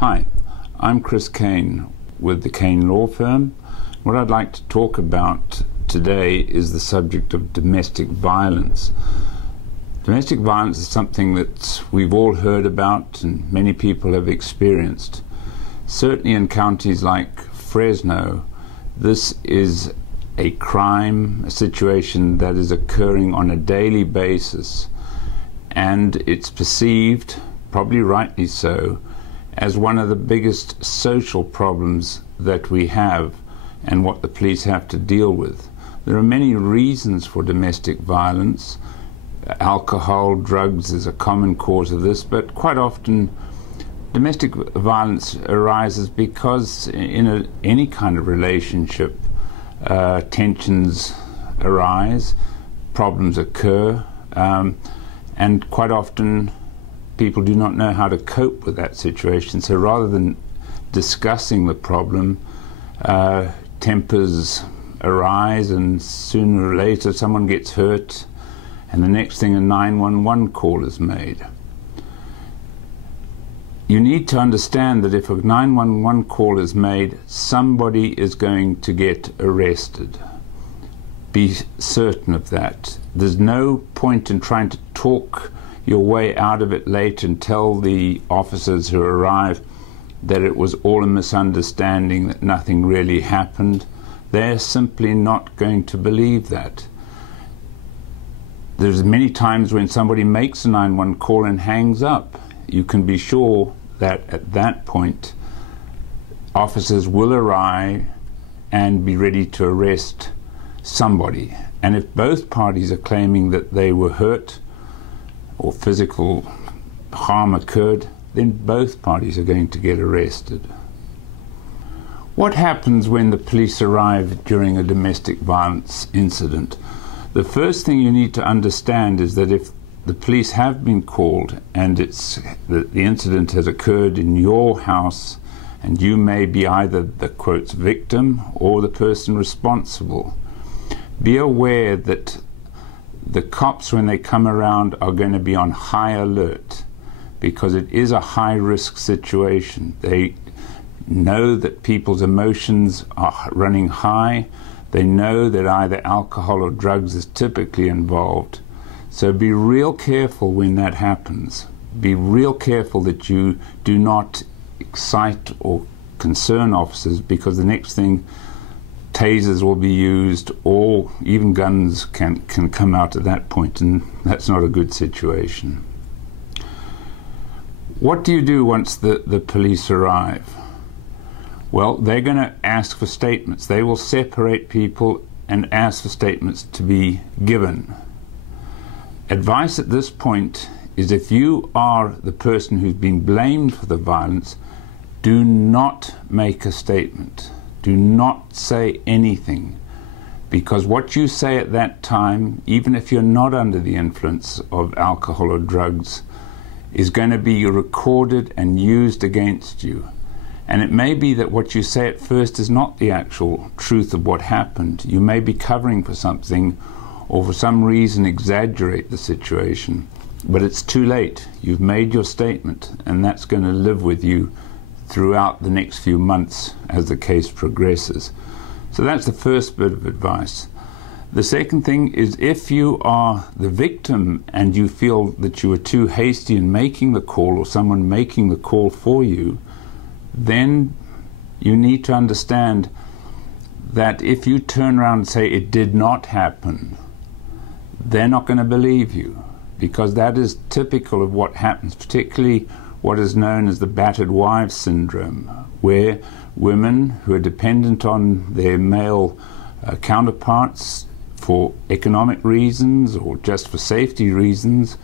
Hi, I'm Caine with the Caine law firm. What I'd like to talk about today is the subject of domestic violence. Domestic violence is something that we've all heard about and many people have experienced. Certainly in counties like Fresno, this is a crime, a situation that is occurring on a daily basis, and it's perceived, probably rightly so, as one of the biggest social problems that we have and what the police have to deal with. There are many reasons for domestic violence. Alcohol, drugs is a common cause of this, but quite often domestic violence arises because in any kind of relationship, tensions arise, problems occur, and quite often people do not know how to cope with that situation. So rather than discussing the problem, tempers arise, and sooner or later someone gets hurt, and the next thing a 911 call is made. You need to understand that if a 911 call is made, somebody is going to get arrested. Be certain of that. There's no point in trying to talk your way out of it later and tell the officers who arrive that it was all a misunderstanding, that nothing really happened. They're simply not going to believe that. There's many times when somebody makes a 911 call and hangs up. You can be sure that at that point officers will arrive and be ready to arrest somebody. And if both parties are claiming that they were hurt or physical harm occurred, then both parties are going to get arrested. What happens when the police arrive during a domestic violence incident? The first thing you need to understand is that if the police have been called and the incident has occurred in your house, and you may be either the quotes victim or the person responsible, be aware that the cops, when they come around, are going to be on high alert because it is a high-risk situation. They know that people's emotions are running high. They know that either alcohol or drugs is typically involved. So be real careful when that happens. Be real careful that you do not excite or concern officers, because the next thing, tasers will be used, or even guns can come out at that point, and that's not a good situation. What do you do once the police arrive? Well, they're going to ask for statements. They will separate people and ask for statements to be given. Advice at this point is, if you are the person who's been blamed for the violence, do not make a statement. Do not say anything, because what you say at that time, even if you're not under the influence of alcohol or drugs, is going to be recorded and used against you. And it may be that what you say at first is not the actual truth of what happened. You may be covering for something, or for some reason exaggerate the situation, but it's too late. You've made your statement, and that's going to live with you throughout the next few months as the case progresses. So that's the first bit of advice. The second thing is, if you are the victim and you feel that you were too hasty in making the call, or someone making the call for you, then you need to understand that if you turn around and say it did not happen, they're not going to believe you, because that is typical of what happens, particularly what is known as the battered wives syndrome, where women who are dependent on their male counterparts for economic reasons or just for safety reasons,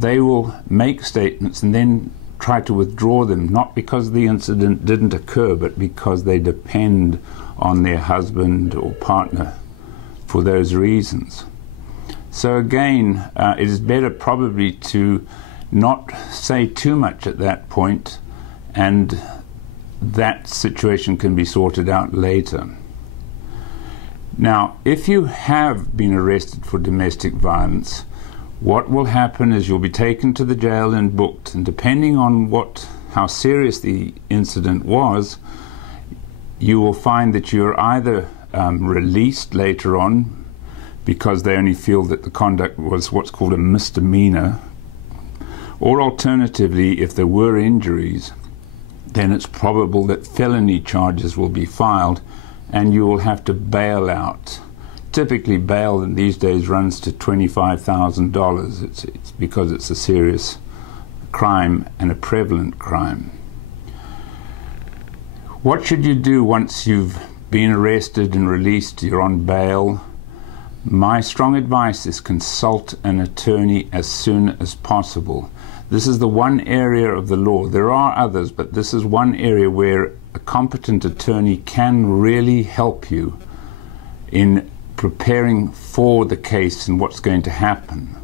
they will make statements and then try to withdraw them, not because the incident didn't occur, but because they depend on their husband or partner for those reasons. So again, it is better probably to not say too much at that point, and that situation can be sorted out later. Now, if you have been arrested for domestic violence, what will happen is you'll be taken to the jail and booked, and depending on what how serious the incident was, you will find that you're either released later on because they only feel that the conduct was what's called a misdemeanor, or alternatively, if there were injuries, then it's probable that felony charges will be filed and you will have to bail out. Typically, bail in these days runs to $25,000. It's because it's a serious crime and a prevalent crime. What should you do once you've been arrested and released, you're on bail? My strong advice is consult an attorney as soon as possible. This is the one area of the law. There are others, but this is one area where a competent attorney can really help you in preparing for the case and what's going to happen.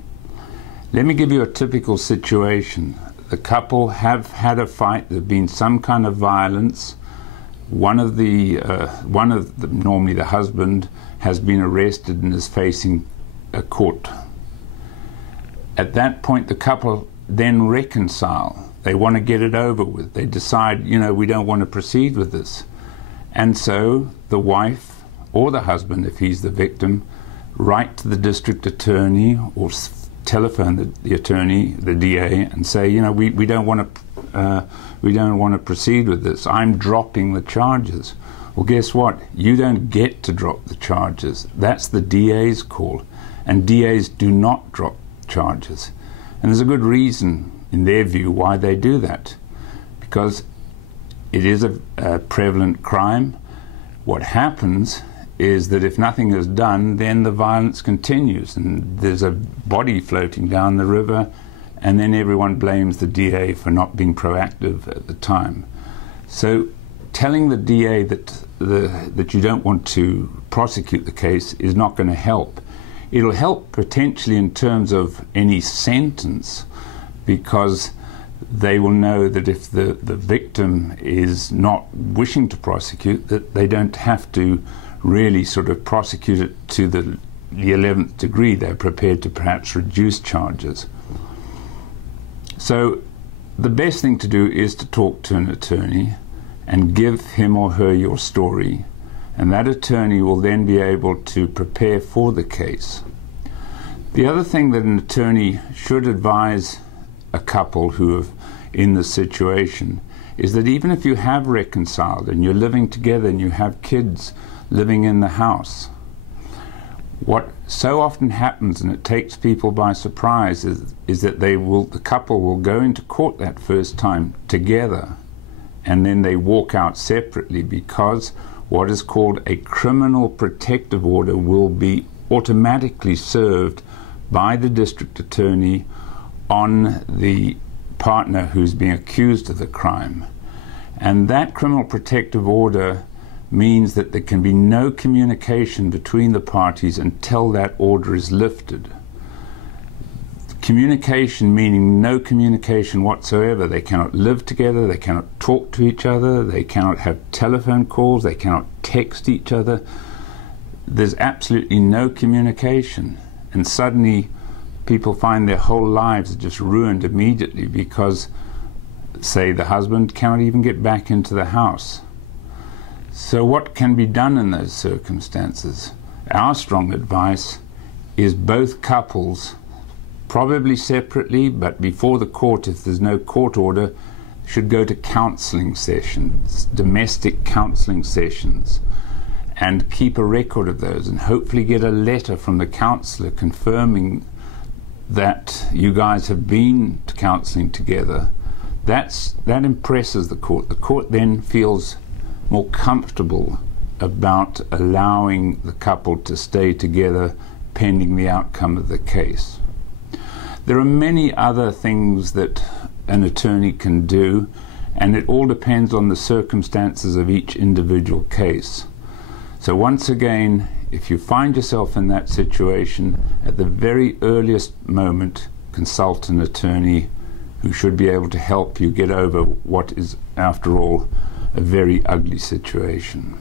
Let me give you a typical situation. The couple have had a fight. There's been some kind of violence. Normally the husband has been arrested and is facing a court. At that point, the couple then reconcile. They want to get it over with. They decide, we don't want to proceed with this. And so the wife or the husband, if he's the victim, write to the district attorney or telephone the attorney, the DA, and say, we don't want to proceed with this. I'm dropping the charges. Well, guess what? You don't get to drop the charges. That's the DA's call, and DAs do not drop charges. And there's a good reason, in their view, why they do that. Because it is a prevalent crime. What happens is that if nothing is done, then the violence continues, and there's a body floating down the river, and then everyone blames the DA for not being proactive at the time. So telling the DA that you don't want to prosecute the case is not going to help. It'll help potentially in terms of any sentence, because they will know that if the victim is not wishing to prosecute, that they don't have to really sort of prosecute it to the 11th degree. They're prepared to perhaps reduce charges. So the best thing to do is to talk to an attorney and give him or her your story, and that attorney will then be able to prepare for the case. The other thing that an attorney should advise a couple who are in this situation is that even if you have reconciled and you're living together and you have kids living in the house, what so often happens, and it takes people by surprise, is that the couple will go into court that first time together, and then they walk out separately, because what is called a criminal protective order will be automatically served by the district attorney on the partner who's being accused of the crime. And that criminal protective order means that there can be no communication between the parties until that order is lifted. Communication meaning no communication whatsoever. They cannot live together, they cannot talk to each other, they cannot have telephone calls, they cannot text each other. There's absolutely no communication. And suddenly people find their whole lives are just ruined immediately because, say, the husband cannot even get back into the house. So what can be done in those circumstances? Our strong advice is both couples, probably separately, but before the court, if there's no court order, should go to counseling sessions, domestic counseling sessions, and keep a record of those, and hopefully get a letter from the counselor confirming that you guys have been to counseling together. That impresses the court. The court then feels more comfortable about allowing the couple to stay together pending the outcome of the case. There are many other things that an attorney can do, and it all depends on the circumstances of each individual case. So once again, if you find yourself in that situation, at the very earliest moment, consult an attorney who should be able to help you get over what is, after all, a very ugly situation.